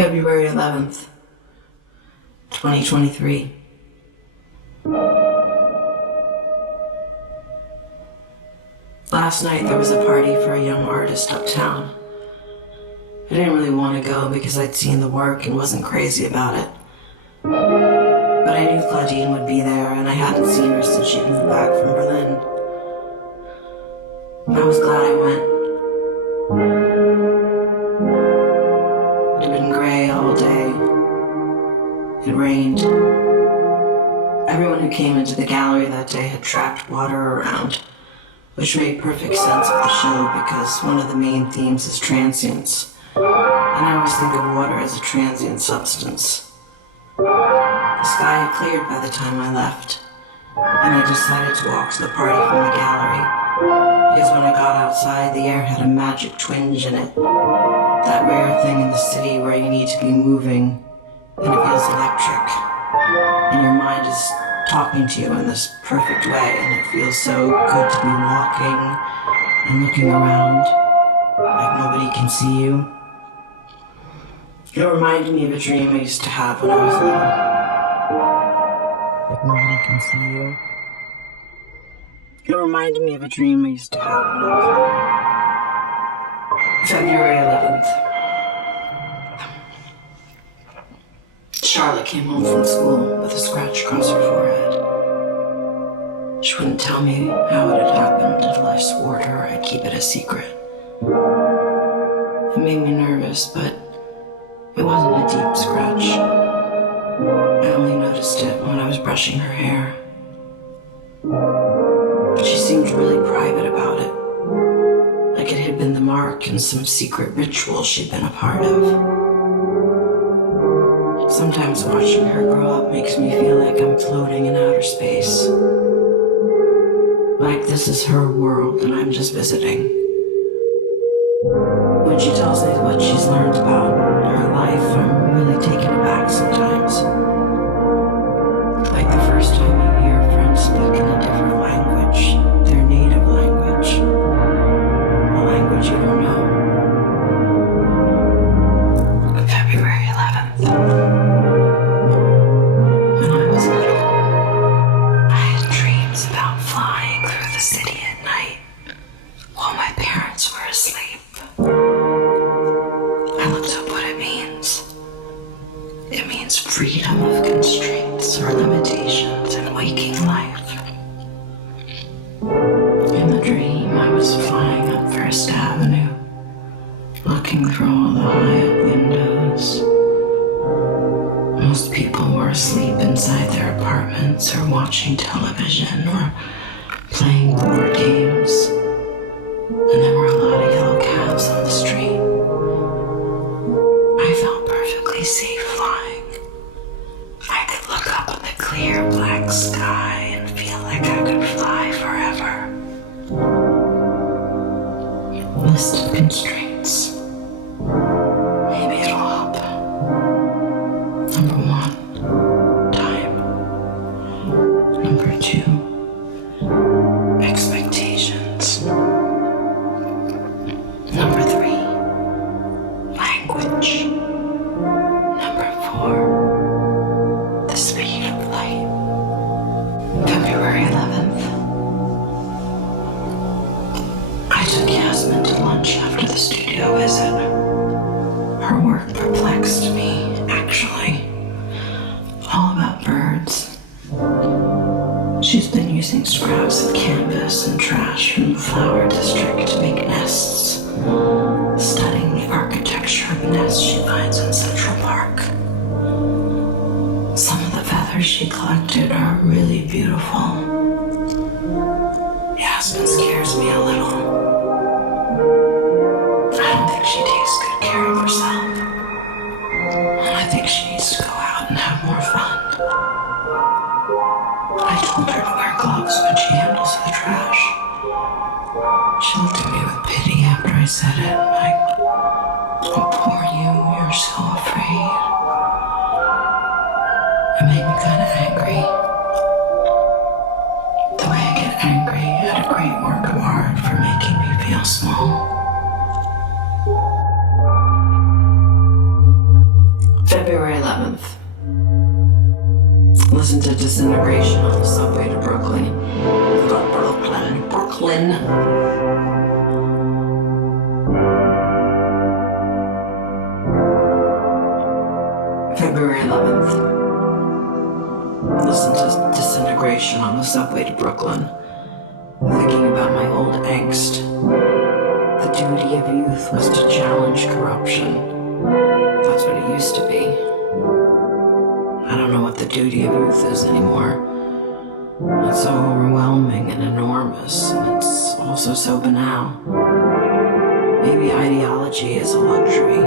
February 11th, 2023. Last night there was a party for a young artist uptown. I didn't really want to go because I'd seen the work and wasn't crazy about it. But I knew Claudine would be there, and I hadn't seen her since she'd moved back from Berlin. I was glad I went. It had been gray all day. It rained. Everyone who came into the gallery that day had tracked water around, which made perfect sense of the show because one of the main themes is transience, and I always think of water as a transient substance. The sky had cleared by the time I left, and I decided to walk to the party from the gallery, because when I got outside, the air had a magic twinge in it, that rare thing in the city where you need to be moving, and it feels electric, and your mind is talking to you in this perfect way, and it feels so good to be walking and looking around like nobody can see you. It reminded me of a dream I used to have when I was little. Like nobody can see you. It reminded me of a dream I used to have when I was little. February 11th. Charlotte came home from school with a scratch across her forehead. She wouldn't tell me how it had happened until I swore to her I'd keep it a secret. It made me nervous, but it wasn't a deep scratch. I only noticed it when I was brushing her hair. But she seemed really private about it, like it had been the mark in some secret ritual she'd been a part of. Sometimes watching her grow up makes me feel like I'm floating in outer space. Like this is her world and I'm just visiting. When she tells me what she's learned about her life, I'm really taken aback sometimes. Like the first time you hear a friend speak in a different language, their native language, a language you don't know. February 11th. When I was little, I had dreams about flying through the city at night while my parents were asleep. I looked up what it means. It means freedom of constraints or limitations in waking life. In the dream, I was flying up First Avenue, looking through all the high-up windows. Most people were asleep inside their apartments or watching television or playing board games. And there were a lot of yellow cabs on the street. I felt perfectly safe flying. I could look up at the clear black sky and feel like I could fly forever. List of constraints. Maybe it'll help. Number 1, time. Number 2, expectations. Number 3, language. Number 4, the speed of light. February 11th. I took Yasmin to lunch after the studio visit. Her work perplexed me, actually. All about birds. She's been using scraps of canvas and trash from the flower district to make nests, studying the architecture of nests she finds in Central Park. Some of the feathers she collected are really beautiful. Yasmin scares me a little. I don't think she takes good care of herself. And I think she needs to go out and have more fun. I told her to wear gloves when she handles the trash. She looked at me with pity after I said it, like, oh, poor you, you're so afraid. It made me kind of angry. The way I get angry at a great work of art for making me feel small. Listen to Disintegration on the subway to Brooklyn. Brooklyn. February 11th. Listen to Disintegration on the subway to Brooklyn. Thinking about my old angst. The duty of youth was to challenge corruption. That's what it used to be. I don't know what the duty of youth is anymore. It's so overwhelming and enormous, and it's also so banal. Maybe ideology is a luxury.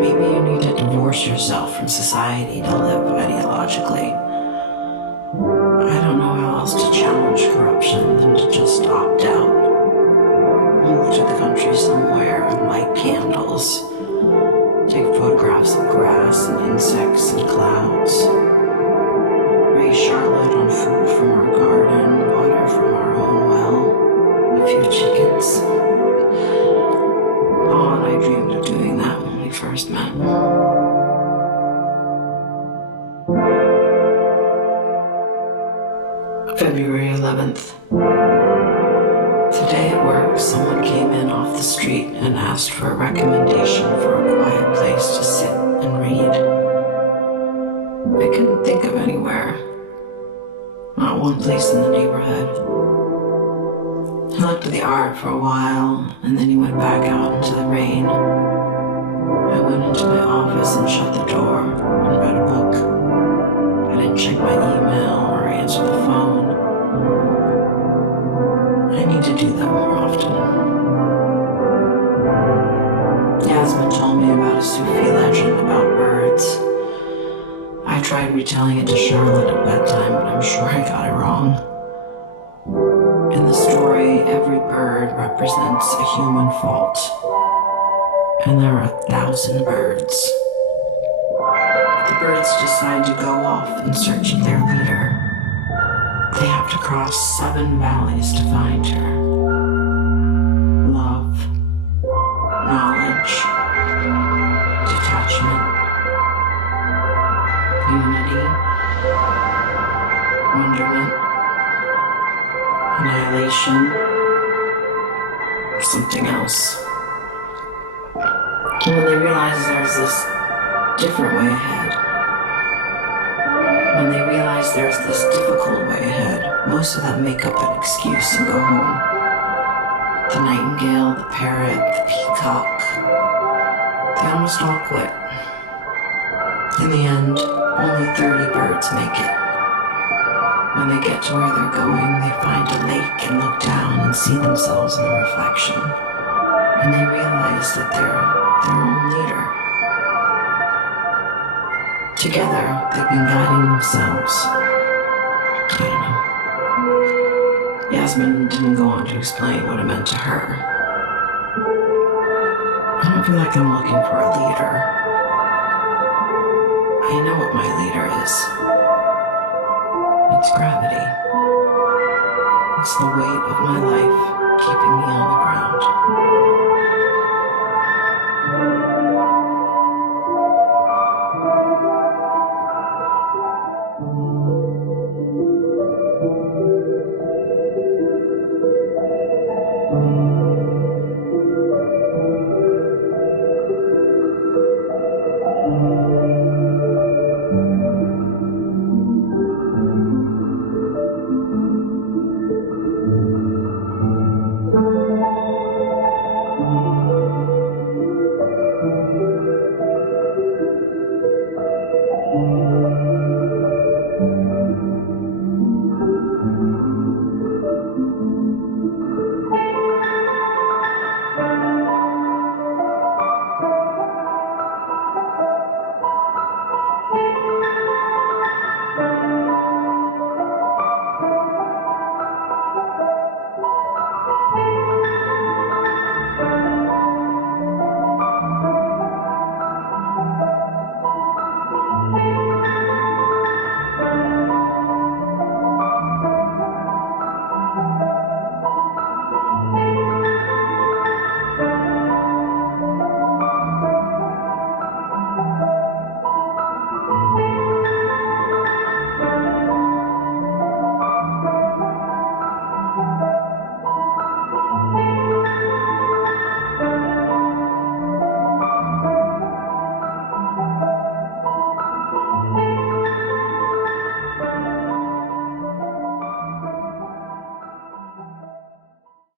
Maybe you need to divorce yourself from society to live ideologically. I don't know how else to challenge corruption than to just opt out. Move to the country somewhere and light candles. Take photographs of grass and insects and clouds. Raise Charlotte on food from our garden, water from our own well, a few chickens. Oh, and I dreamed of doing that when we first met. February 11th. Today at work, someone came in off the street and asked for a recommendation for a quiet place to sit and read. I couldn't think of anywhere. Not one place in the neighborhood. He looked at the art for a while, and then he went back out into the rain. I went into my office and shut the door and read a book. I didn't check my email or answer the phone. I need to do that more often. Yasmin told me about a Sufi legend about birds. I tried retelling it to Charlotte at bedtime, but I'm sure I got it wrong. In the story, every bird represents a human fault. And there are 1,000 birds. The birds decide to go off in search of their leader. They have to cross 7 valleys to find her. Love, knowledge, detachment, unity, wonderment, annihilation, or something else. And when they realize there's this different way ahead, when they realize there's this difficult way ahead, most of them make up an excuse and go home. The nightingale, the parrot, the peacock, they almost all quit. In the end, only 30 birds make it. When they get to where they're going, they find a lake and look down and see themselves in the reflection. And they realize that they're their own leader. Together, they've been guiding themselves. I don't know. Yasmin didn't go on to explain what it meant to her. I don't feel like I'm looking for a leader. I know what my leader is. It's gravity. It's the weight of my life keeping me on the ground.